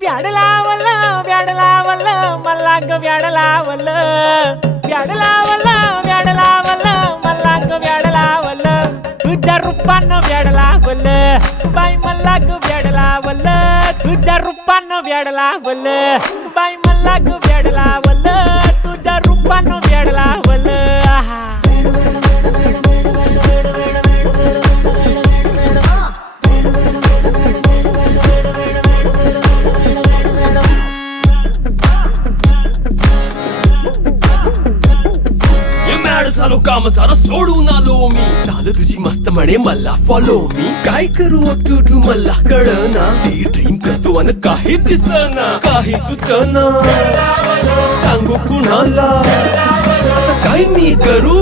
व्याड लावलं मला ग व्याड लावलं मला ग व्याड लावलं तुझ्या रूपानं व्याड लावलं बाई मला ग व्याड लावलं तुझ्या रूपानं व्याड लावलं बाई मला ग व्याड लावलं तुझ्या रूपानं व्याड लावलं आहा झालो काम सारा सोडून आलो मी झालं तुझी मस्त म्हणे मला फॉलो मी काय करू टू मला कळना ती ड्रीम करतो आणि काही दिसना काही सुचना सांगू कुणाला आता काय मी करू